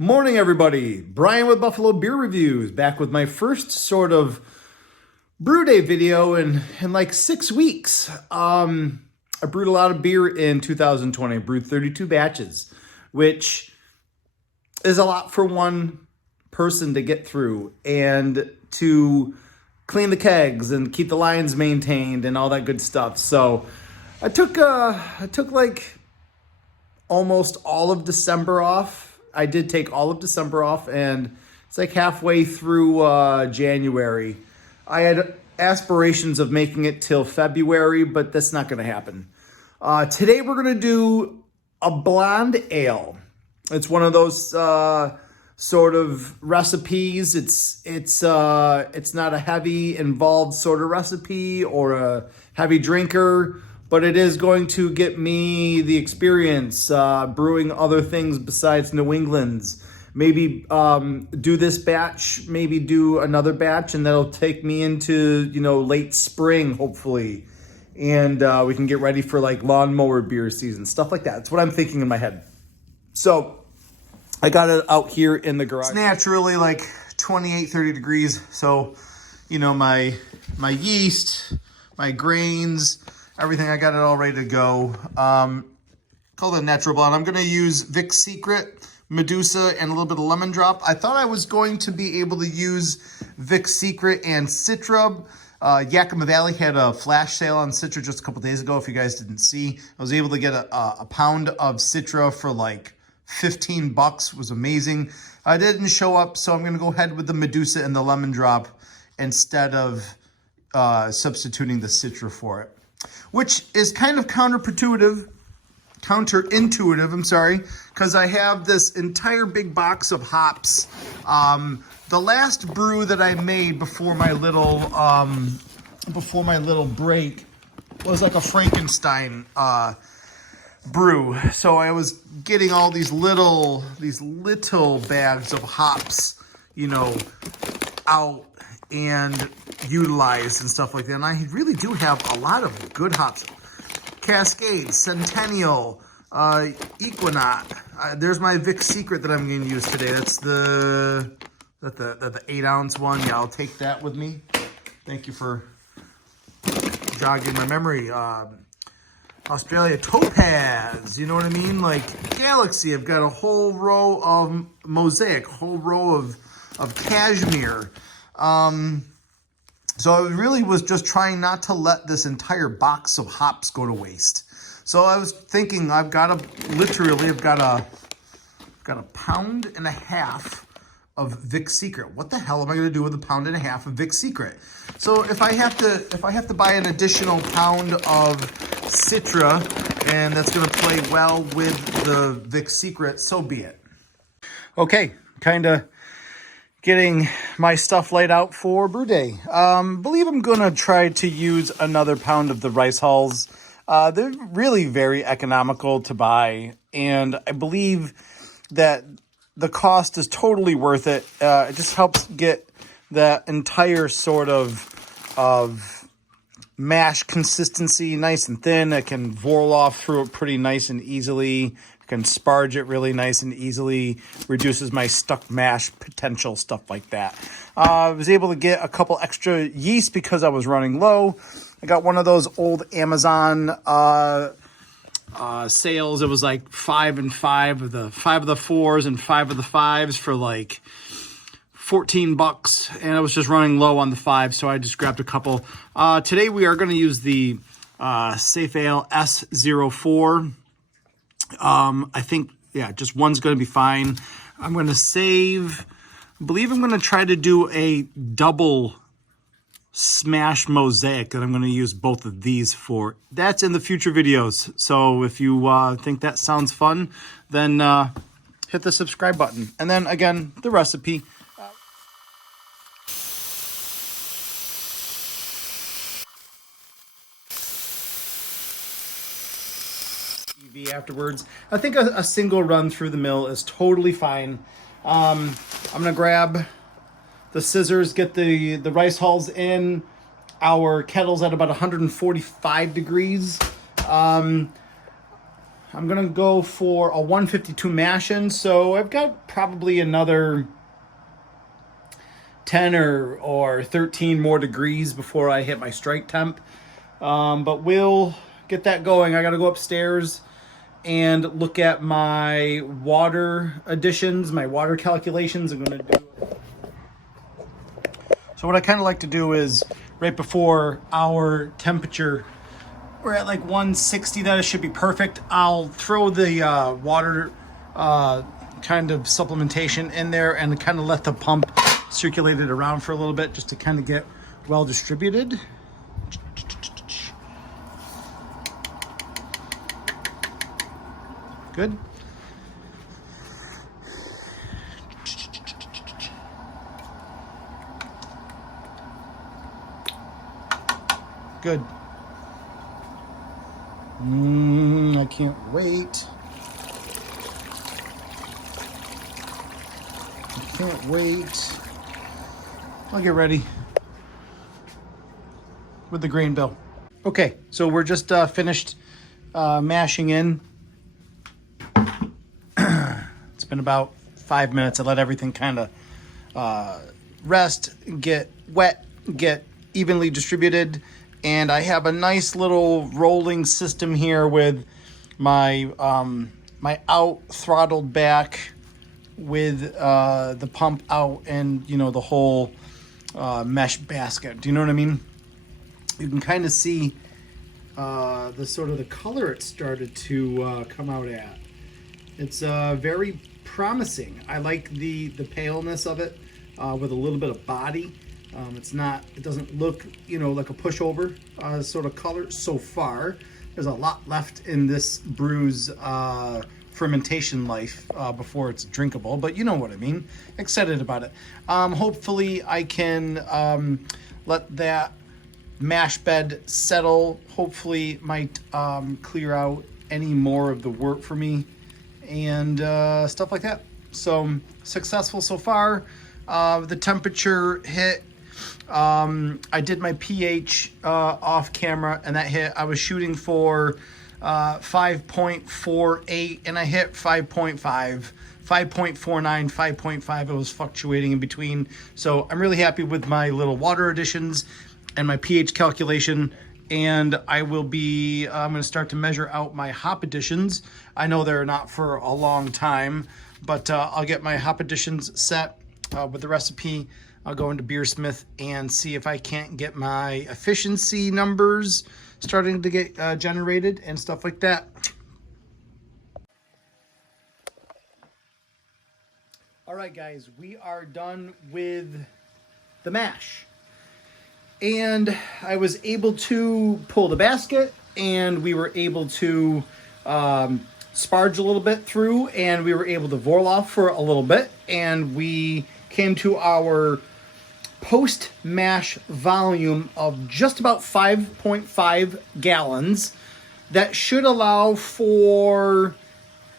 Morning, everybody. Brian with Buffalo Beer Reviews, back with my first sort of brew day video in like 6 weeks. I brewed a lot of beer in 2020. I brewed 32 batches, which is a lot for one person to get through and to clean the kegs and keep the lines maintained and all that good stuff. So I took like almost all of December off. I did take all of December off, and it's like halfway through January. I had aspirations of making it till February, but that's not going to happen. Today we're going to do a blonde ale. It's one of those sort of recipes. It's not a heavy involved sort of recipe or a heavy drinker, but it is going to get me the experience brewing other things besides New England's. Maybe do this batch, maybe do another batch, and that'll take me into, late spring, hopefully. And we can get ready for like lawnmower beer season, stuff like that. That's what I'm thinking in my head. So I got it out here in the garage. It's naturally like 28, 30 degrees. So, my yeast, my grains, everything, I got it all ready to go. Called it natural blonde. I'm going to use Vic Secret, Medusa, and a little bit of lemon drop. I thought I was going to be able to use Vic Secret and Citra. Yakima Valley had a flash sale on Citra just a couple days ago. If you guys didn't see, I was able to get a pound of Citra for like $15. It was amazing. I didn't show up, so I'm going to go ahead with the Medusa and the lemon drop instead of substituting the Citra for it, which is kind of counterintuitive, because I have this entire big box of hops. The last brew that I made before my little break was like a Frankenstein brew. So I was getting all these little bags of hops, out and utilized and stuff like that. And I really do have a lot of good hops. Cascade, Centennial, Equinox. There's my Vic Secret that I'm going to use today. That's the 8-ounce one. Yeah, I'll take that with me. Thank you for jogging my memory. Australia Topaz, you know what I mean? Like Galaxy, I've got a whole row of Mosaic, a whole row of Cashmere. So I really was just trying not to let this entire box of hops go to waste. So I was thinking I've got a pound and a half of Vic Secret. What the hell am I going to do with a pound and a half of Vic Secret? So if I have to buy an additional pound of Citra, and that's going to play well with the Vic Secret, so be it. Okay, kind of getting my stuff laid out for brew day. Believe I'm going to try to use another pound of the rice hulls. They're really very economical to buy, and I believe that the cost is totally worth it. It just helps get that entire sort of mash consistency nice and thin. It can roll off through it pretty nice and easily. Can sparge it really nice and easily, reduces my stuck mash potential, stuff like that. I was able to get a couple extra yeast because I was running low. I got one of those old Amazon sales. It was like 5 and 5 of the 4s and 5 of the 5s for like $14, and I was just running low on the 5, so I just grabbed a couple. Today we are going to use the Safale S-04. I think, just one's going to be fine. I'm going to save, I believe I'm going to try to do a double smash mosaic that I'm going to use both of these for. That's in the future videos. So if you think that sounds fun, then hit the subscribe button. And then again, the recipe. Afterwards, I think a single run through the mill is totally fine. I'm gonna grab the scissors, get the rice hulls in. Our kettle's at about 145 degrees. I'm I'm going to go for a 152 mash-in, so I've got probably another 10 or 13 more degrees before I hit my strike temp. But we'll get that going. I got to go upstairs and look at my water additions, my water calculations. I'm going to do. So what I kind of like to do is right before our temperature, we're at like 160, that should be perfect. I'll throw the water kind of supplementation in there and kind of let the pump circulate it around for a little bit just to kind of get well distributed. Good. Good. I can't wait. I can't wait. I'll get ready with the grain bill. Okay, so we're just finished mashing in. It's been about 5 minutes. I let everything kind of rest, get wet, get evenly distributed. And I have a nice little rolling system here with my my out throttled back with the pump out and, you know, the whole mesh basket. Do you know what I mean? You can kind of see the sort of the color it started to come out at. It's very promising. I like the paleness of it with a little bit of body. It doesn't look, you know, like a pushover sort of color so far. There's a lot left in this brew's fermentation life before it's drinkable, but you know what I mean. Excited about it. Hopefully I can let that mash bed settle. Hopefully might clear out any more of the work for me and stuff like that. So successful so far. The temperature hit. I did my pH off camera and that hit. I was shooting for 5.48 and I hit 5.5, 5.49, 5.5. It was fluctuating in between. So I'm really happy with my little water additions and my pH calculation. And I will be, I'm going to start to measure out my hop additions. I know they're not for a long time, but I'll get my hop additions set with the recipe. I'll go into Beersmith and see if I can't get my efficiency numbers starting to get generated and stuff like that. All right, guys, we are done with the mash. And I was able to pull the basket and we were able to sparge a little bit through and we were able to Vorloff for a little bit. And we came to our post-mash volume of just about 5.5 gallons. That should allow for,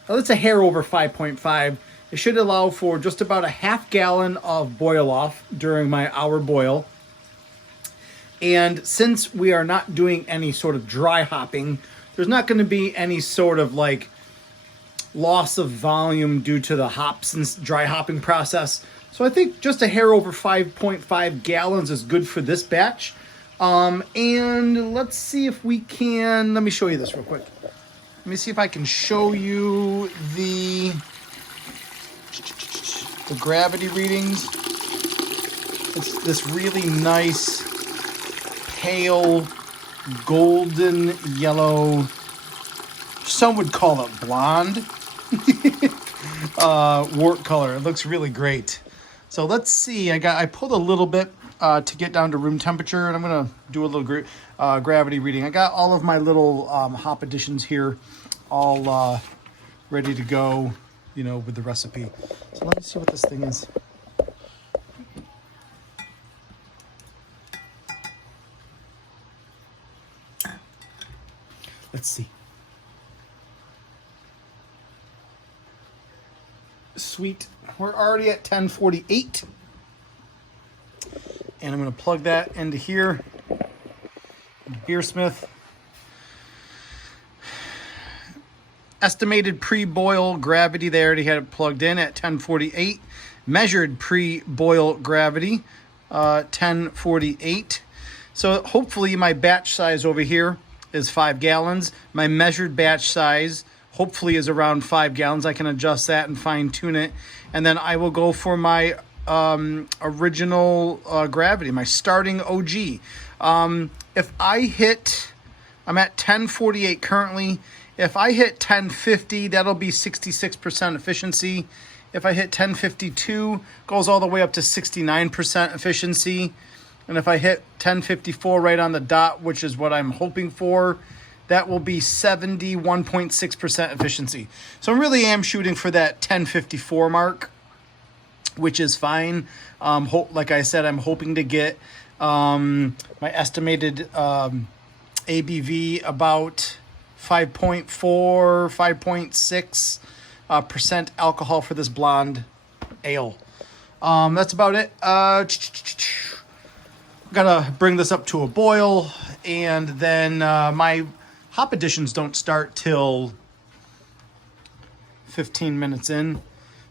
well, it's a hair over 5.5. It should allow for just about a half gallon of boil off during my hour boil. And since we are not doing any sort of dry hopping, there's not going to be any sort of like loss of volume due to the hops and dry hopping process. So I think just a hair over 5.5 gallons is good for this batch. And let's see if we can, let me show you this real quick. Let me see if I can show you the gravity readings. It's this really nice, pale, golden yellow, some would call it blonde, wort color. It looks really great. So let's see, I pulled a little bit to get down to room temperature, and I'm gonna do a little gravity reading. I got all of my little hop additions here, all ready to go, you know, with the recipe. So let me see what this thing is. Let's see. Sweet. We're already at 1048. And I'm going to plug that into here. Beersmith. estimated pre-boil gravity, they already had it plugged in at 1048. Measured pre-boil gravity, 1048. So hopefully my batch size over here is 5 gallons. My measured batch size hopefully is around 5 gallons. I can adjust that and fine tune it. And then I will go for my original gravity, my starting OG. If I hit, I'm at 1048 currently. If I hit 1050, that'll be 66% efficiency. If I hit 1052, goes all the way up to 69% efficiency. And if I hit 1054 right on the dot, which is what I'm hoping for, that will be 71.6% efficiency. So I really am shooting for that 1054 mark, which is fine. Like I said, I'm hoping to get my estimated ABV about 5.4, 5.6 percent alcohol for this blonde ale. That's about it. Gotta bring this up to a boil, and then my hop additions don't start till 15 minutes in.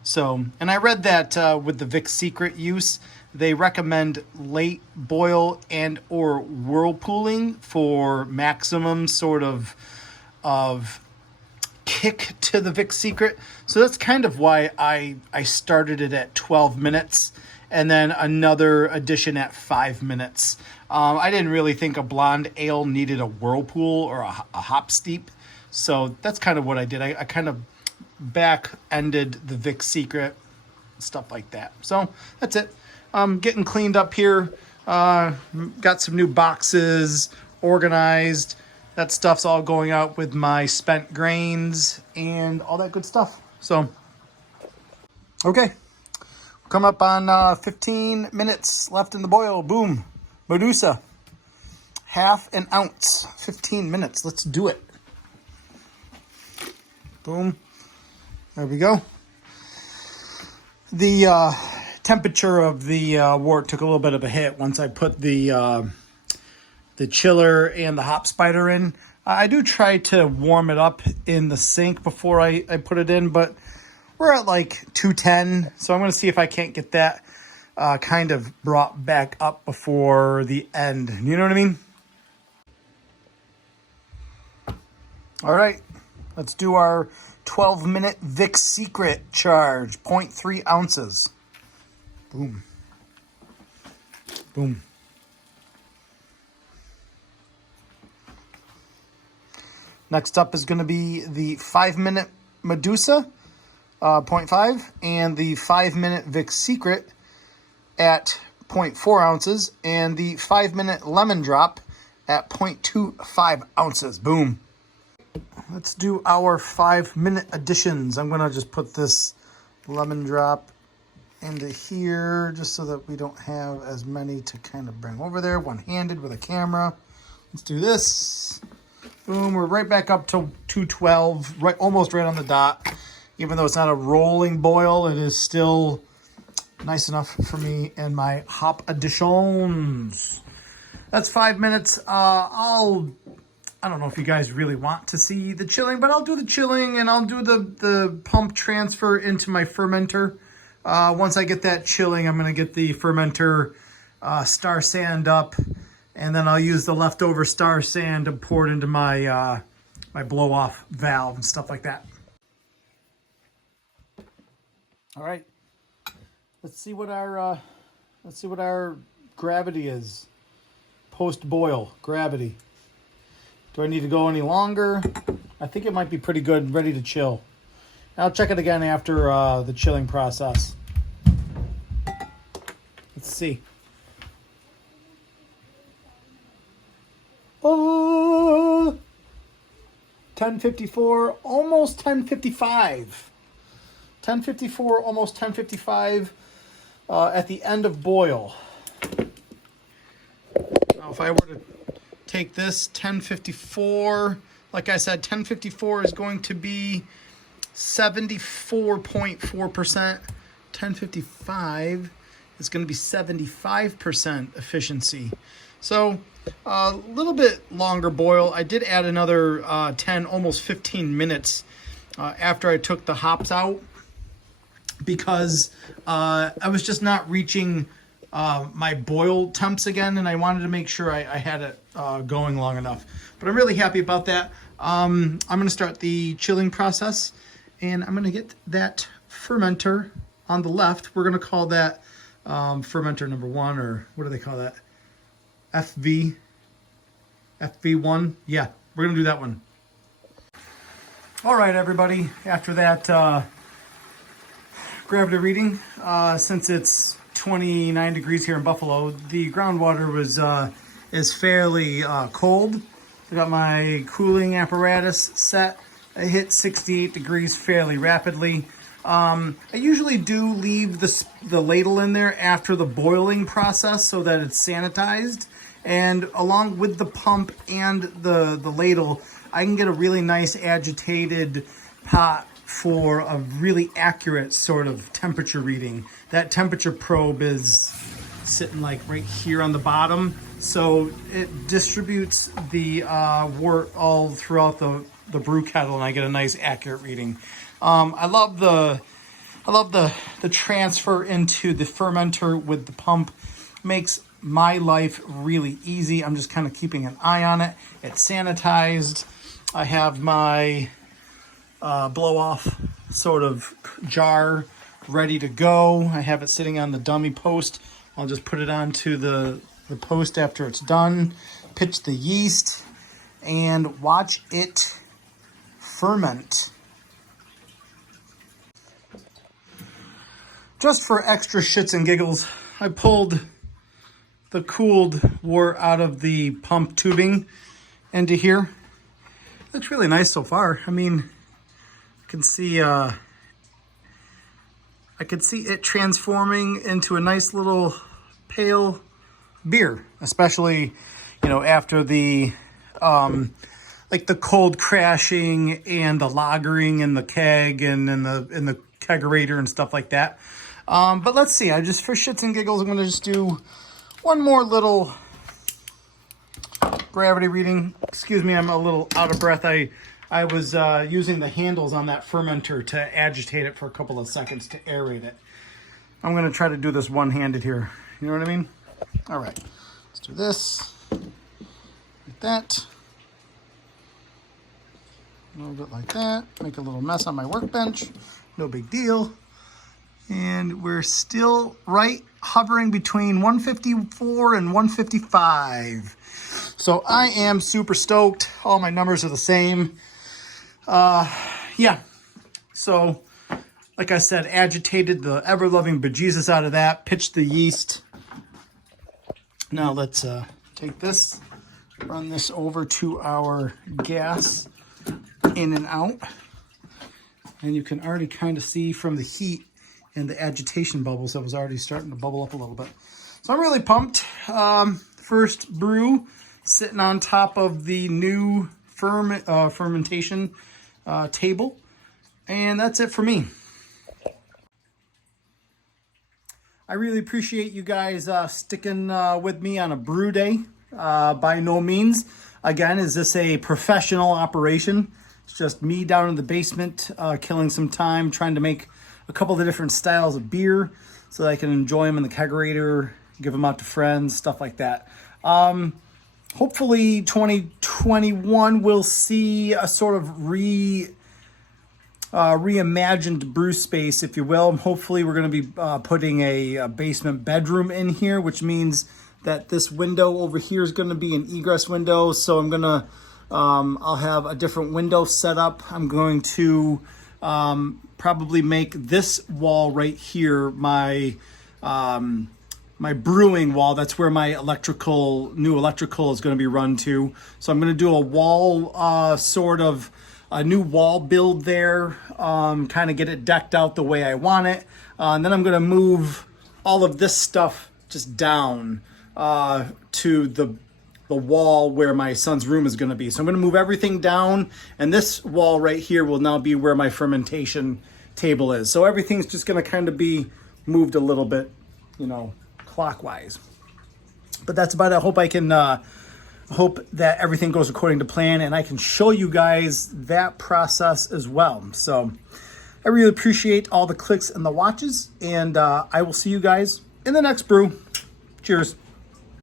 So, and I read that with the Vic Secret use, they recommend late boil and or whirlpooling for maximum sort of kick to the Vic Secret. So that's kind of why I started it at 12 minutes and then another addition at 5 minutes. I didn't really think a blonde ale needed a whirlpool or a hop steep. So that's kind of what I did. I kind of back-ended the Vic Secret, stuff like that. So that's it. Getting cleaned up here. Got some new boxes organized. That stuff's all going out with my spent grains and all that good stuff. So, okay. Come up on 15 minutes left in the boil. Boom. Medusa. Half an ounce. 15 minutes. Let's do it. Boom. There we go. The temperature of the wort took a little bit of a hit once I put the chiller and the hop spider in. I do try to warm it up in the sink before I put it in, but we're at like 210. So I'm going to see if I can't get that kind of brought back up before the end. You know what I mean? All right. Let's do our 12-minute Vic Secret charge. 0.3 ounces. Boom. Boom. Next up is going to be the 5-minute Medusa, 0.5, and the 5-minute Vic Secret at 0.4 ounces, and the 5-minute Lemon Drop at 0.25 ounces. Boom. Let's do our 5-minute additions. I'm going to just put this Lemon Drop into here just so that we don't have as many to kind of bring over there one-handed with a camera. Let's do this. Boom, we're right back up to 212, right, almost right on the dot. Even though it's not a rolling boil, it is still nice enough for me and my hop additions. That's 5 minutes. I don't know if you guys really want to see the chilling, but I'll do the chilling and I'll do the pump transfer into my fermenter. Once I get that chilling, I'm going to get the fermenter star sand up. And then I'll use the leftover star sand to pour it into my my blow-off valve and stuff like that. All right, let's see what our gravity is. Post-boil gravity. Do I need to go any longer? I think it might be pretty good, ready to chill. I'll check it again after the chilling process. Let's see. 1054, almost 1055. 1054, almost 1055 at the end of boil. Now, if I were to take this 1054, like I said, 1054 is going to be 74.4%. 1055 is going to be 75% efficiency. So a little bit longer boil. I did add another 10, almost 15 minutes after I took the hops out, because I was just not reaching my boil temps again, and I wanted to make sure I had it going long enough. But I'm really happy about that. I'm going to start the chilling process, and I'm going to get that fermenter on the left. We're going to call that fermenter number 1, or what do they call that? FV1? Yeah, we're going to do that one. All right, everybody, after that gravity reading, since it's 29 degrees here in Buffalo, the groundwater was is fairly cold. I got my cooling apparatus set. I hit 68 degrees fairly rapidly. I usually do leave the ladle in there after the boiling process so that it's sanitized. And along with the pump and the ladle, I can get a really nice agitated pot for a really accurate sort of temperature reading. That temperature probe is sitting like right here on the bottom, so it distributes the wort all throughout the brew kettle, and I get a nice accurate reading. I love the transfer into the fermenter with the pump. Makes my life really easy. I'm just kind of keeping an eye on it. It's sanitized. I have my blow-off sort of jar ready to go. I have it sitting on the dummy post. I'll just put it onto the post after it's done, pitch the yeast, and watch it ferment. Just for extra shits and giggles, I pulled the cooled wort out of the pump tubing into here. Looks really nice so far. I mean, I can see it transforming into a nice little pale beer, especially, you know, after the like the cold crashing and the lagering in the keg and in the kegerator and stuff like that. But let's see. I just, for shits and giggles, I'm going to just do one more little gravity reading. Excuse me, I'm a little out of breath. I was using the handles on that fermenter to agitate it for a couple of seconds to aerate it. I'm going to try to do this one-handed here. You know what I mean? All right. Let's do this. Like that. A little bit like that. Make a little mess on my workbench. No big deal. And we're still right hovering between 154 and 155. So I am super stoked. All my numbers are the same. Yeah. So, like I said, agitated the ever-loving bejesus out of that. Pitched the yeast. Now let's take this, run this over to our gas in and out. And you can already kind of see from the heat and the agitation bubbles that was already starting to bubble up a little bit. So I'm really pumped. First brew sitting on top of the new fermentation table. And that's it for me. I really appreciate you guys sticking with me on a brew day. By no means, again, is this a professional operation. It's just me down in the basement, killing some time, trying to make a couple of different styles of beer so that I can enjoy them in the kegerator, give them out to friends, stuff like that. Hopefully 2021 will see a sort of reimagined brew space, if you will. Hopefully we're going to be putting a basement bedroom in here, which means that this window over here is going to be an egress window. So I'm going to, I'll have a different window set up. I'm going to probably make this wall right here my my brewing wall. That's where my new electrical is going to be run to. So I'm going to do a wall, sort of a new wall build there, kind of get it decked out the way I want it. And then I'm going to move all of this stuff just down to the wall where my son's room is going to be. So I'm going to move everything down, and this wall right here will now be where my fermentation table is. So everything's just going to kind of be moved a little bit, you know, clockwise. But that's about it. I hope I can Hope that everything goes according to plan and I can show you guys that process as well. So I really appreciate all the clicks and the watches, and I will see you guys in the next brew. Cheers.